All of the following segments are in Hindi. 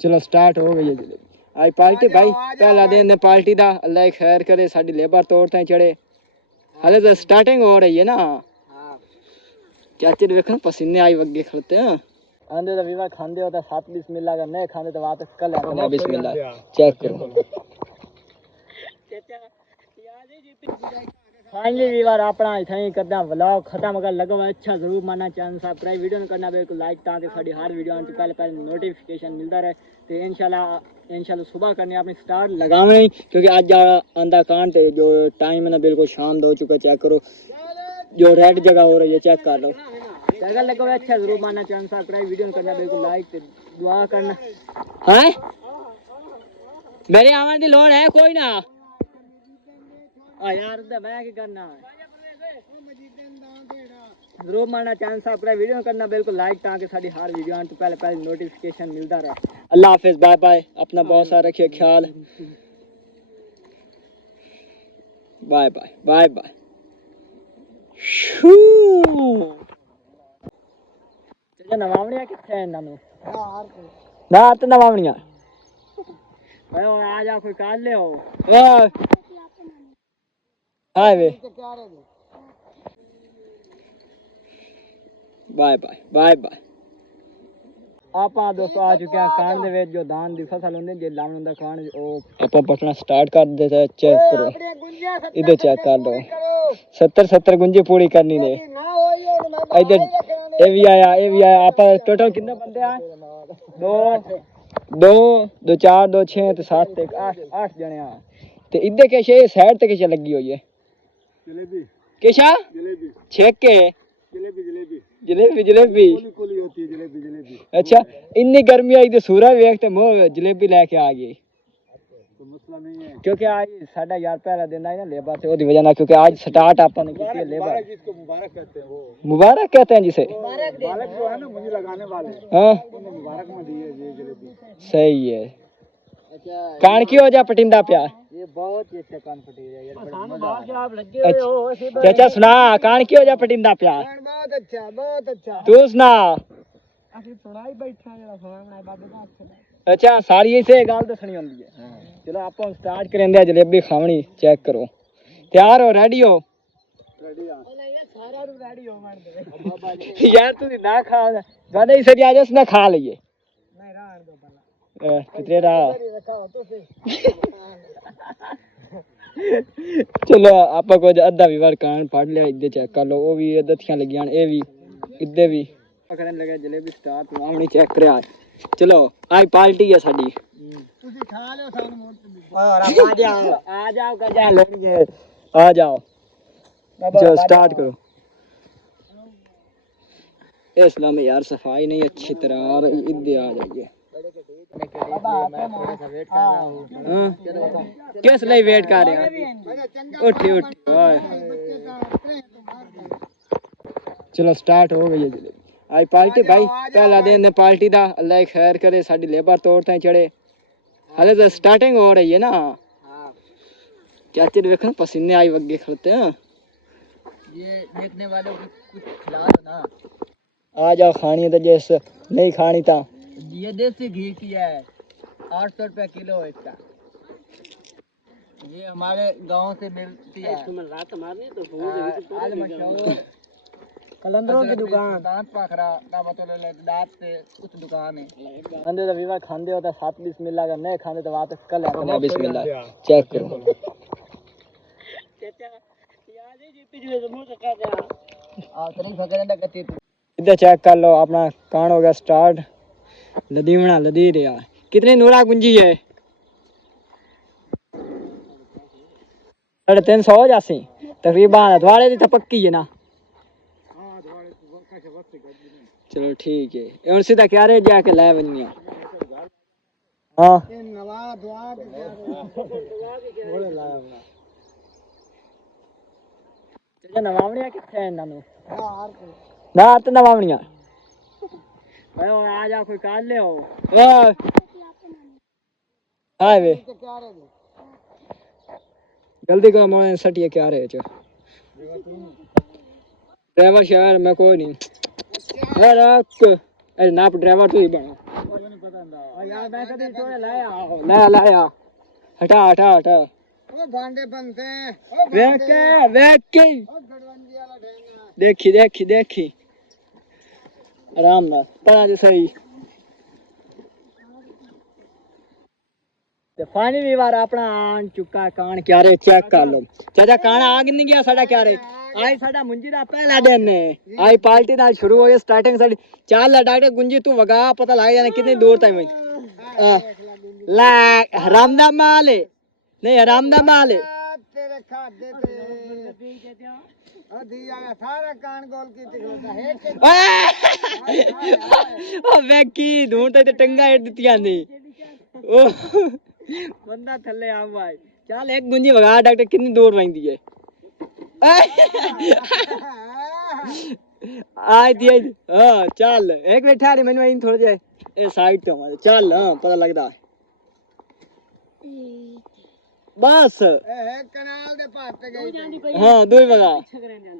चलो स्टार्ट हो गई है जलेबी। आज पार्टी भाई पहला दिन है पार्टी दा, अल्लाह खैर करे, साडी लेबर तोड़ ताई चढ़े। हाले तो स्टार्टिंग हो रही है ना। चाचे देखो पसीने आई वगे खड़ते हैं। आंदे तो विवाह खांदे हो तो साथ बिस्मिल्लाह का, नहीं खांदे तो वापस कल आते बिस्मिल्लाह चेक करो। फाइनली वीवर अपना इतना करदा व्लॉग खत्म अगर लगा हुआ अच्छा जरूर मानना, चैनल सब्सक्राइब, वीडियो करना बिल्कुल लाइक, ताकि साडी हर वीडियो आने से पहले नोटिफिकेशन मिलता रहे। तो इंशाल्लाह सुबह करने अपनी स्टार्ट लगावे, क्योंकि आज आंदा कांड थे जो टाइम है ना बिल्कुल शाम दो चुका। चेक करो जो रेड जगह हो रही है, चेक कर लो। अगर लगा हुआ अच्छा जरूर मानना, चैनल सब्सक्राइब, वीडियो करना बिल्कुल लाइक, दुआ करना। हाँ मेरे आवाज की लोड़ है कोई ना यार, मैं क्या करना जरूर मानना, चैनल सब्सक्राइब, वीडियो करना बिल्कुल लाइक, ताकि साडी हर वीडियो आने तो पहले नोटिफिकेशन मिलता रहे। अल्लाह हाफिज, बाय बाय, अपना बहुत सारा रखिए ख्याल, बाय बाय बाय बाय। नवावनिया कितने हैं इन्होंने ना तो नवावनिया आ जाओ कोई काल ले हो वे बाय बाय बाय बाय। आप दोस्तों आ चुके हैं कांड दे जो धान की फसल होंगे जो लावन का कांड आप पटना स्टार्ट कर देते। चेक करो इधर, चेक कर लो 70 गुंजी पूरी करनी ने। इधर ये भी आया आप टोटल कितने बंदे आए? दो 4 2 6 तो 7 8 जने आ। ते इधर किश साइड ते किश लगी हुई है जलेबी किशा छेके जलेबी होती है जलेबी। अच्छा इतनी गर्मी आई तो सूरज वेख मोह जलेबी लेके आ गई। तो मसला नहीं है, क्योंकि आज साढ़ा यार पहला दिन है ना लेबर से, ओदी वजह ना, क्योंकि आज स्टार्ट आपने की है लेबर। जिसको मुबारक कहते हैं वो मुबारक कहते हैं जिसे मुबारक जो है ना मुझे लगाने वाले, हां उन्हें मुबारक में दी है ये जलेबी। सही है। कान की हो जा पटिंदा प्या, ये बहुत ही अच्छा कान पटी है यार, आप लगे हुए हो। चाचा सुना कान की हो जा पटिंदा प्या, बहुत अच्छा तू सुना। ਅਸੀਂ ਸੁਣਾਈ ਬੈਠਾ ਜਿਹੜਾ ਸੁਣਾਉਣਾ ਬਾਬੇ ਦਾ ਅੱਛਾ। अच्छा सारी इसे गल दसनी होंदी है। चलो आप स्टार्ट करेंगे जलेबी खावनी। चेक करो तैयार हो, रेडी हो? रेडी यार सारा रेडी हो मान दे यार तू ना खा गाने इसे आ जा उसने खा लिए नहीं रहन दो भला कितने रहा रखाओ तो चलो आप कुछ अद्धा भी बार कान पढ़ लिया। इधर चेक कर लो, वो भी दथियां लगियां ए भी इधर भी करने लगे जलेबी स्टार्ट मामनी चेक कर। चलो आज पार्टी है साडी, तुसी खा लो सान मोड़ और आ जाओ गजा लेंगे आ जाओ। चलो स्टार्ट करो। इस्लाम में यार सफाई नहीं अच्छी तरह और इधर आ जाइए। किस लिए वेट कर रहे हैं? उठी चलो स्टार्ट हो गई है जलेबी। आज पार्टी भाई पहला दिन है पार्टी दा, अल्लाह खैर करे, साडी लेबर तोड़ ताई चढ़े। हाले तो स्टार्टिंग हो रही है ना। चाचे देखो पसीने आई वगे खड़ते हैं। ये देखने वालों को कुछ खिला दो ना। आ जाओ खानी है तो जैसे नहीं खानी था। ये देसी घी की है, 800 रुपये किलो है इसका। ये हमारे गांव से मिलती है। रात मारनी तो आज मशहूर कलंदरों की दुकान दांत पाखरा का मतलब दांत से कुछ दुकान है। खांदे तो विवाह खांदे हो तो साथ बिस्मिल्लाह का, नहीं खांदे तो वापस कल आते बिस्मिल्लाह चेक करो। इधर चेक कर लो अपना कान हो गया स्टार्ट। लदीवना लदी रहा। कितनी नूरा गुंजी है? 350 हो जासी तकरीबन। द्वारे दी तो पक्की है ना। चलो ठीक है उन सीधा क्या रहे जाके लाए बनिया। हाँ नवावनिया कितने हैं इन्होंने ना तो नवावनिया आ जाओ कोई काल ले हो वे जल्दी करो मैं सटिया क्या रहे च ड्राइवर शहर में कोई नहीं नाप ड्राइवर तू ही बना। यार मैं कभी छोड़े लाया हटा हटा हटा ओ भांडे बनते हैं वेख के देखी देखी देखी आराम नाल पता जो सही ते पानी भी बार अपना आन चुका कान क्या रे चेक कर लो चाचा कान आ नहीं गया साडा क्या रे आई साडा मुंजी दा पहला दिन ने आई पार्टी नाल शुरू हो गई स्टार्टिंग साडी चल डॉक्टर गुंजी तू वगा पता लग जाने कितनी दूर तक ला हराम दा माल है नहीं हराम दा माल है तेरे खादे ते दिया सारा कान गोल की दिखता है ओ वेकी ढूंढते ते टंगा हिट दितियां ने ओ बंदा थल्ले आ भाई चल एक गुंजी वगा डॉक्टर कितनी दूर रहिंदी है आई दिए हां चल एक बैठा रे मैंने इन थोड़ा जे ए साइड तो हमारे चल हां पता लगदा बस कनाल दे पास पे गई हां दो ही वगा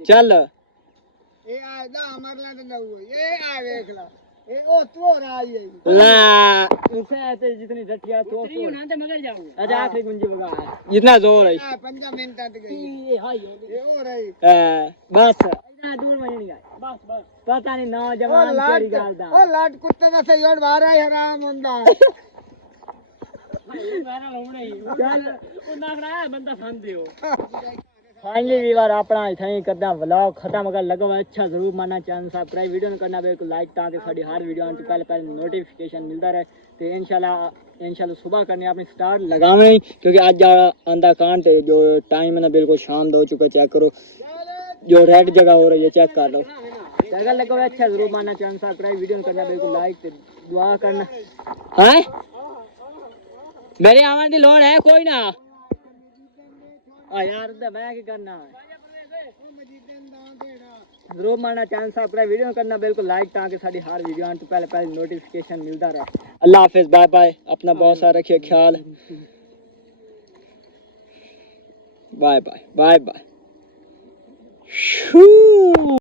चल ए आ दा अमरला दे नऊ ए आ देख ला ए ओ तू राई है ला उसे ऐसे जितनी झटिया तो ना ते मगर जाऊंगा अच्छा आखिरी गुंजी वगा जितना जोर है 5 मिनट तक गई ये हां ये हो रही बस इतना दूर में नहीं गए बस बस पता नहीं नौजवान तेरी गाल दा ओ लाट कुत्ते दा सही और मारा है हराम हुंदा फाइनली वीवर अपना इतना करदा व्लॉग खत्म अगर लगा हुआ अच्छा जरूर मानना चैनल सब्सक्राइब वीडियो करना बिल्कुल लाइक ताकि साडी हर वीडियो आने तो पहले नोटिफिकेशन मिलता रहे तो इंशाल्लाह सुबह करने अपनी स्टार्ट लगावे क्योंकि आज आंदा कान ते जो टाइम है ना बिल्कुल शाम हो चुका चेक करो जो रेड जगह हो रही है चेक कर लो अगर लगा हुआ अच्छा जरूर मानना चैनल सब्सक्राइब वीडियो करना बिल्कुल लाइक दुआ करना है मेरे आवन की लोड़ है कोई ना यार मैं क्या करना जरूर माना चैनल सब्सक्राइब वीडियो करना बिल्कुल लाइक ताकि साडी हर वीडियो आने तो पहले नोटिफिकेशन मिलता रहे अल्लाह हाफिज बाय बाय अपना बहुत सारा रखिए ख्याल बाय बाय बाय बाय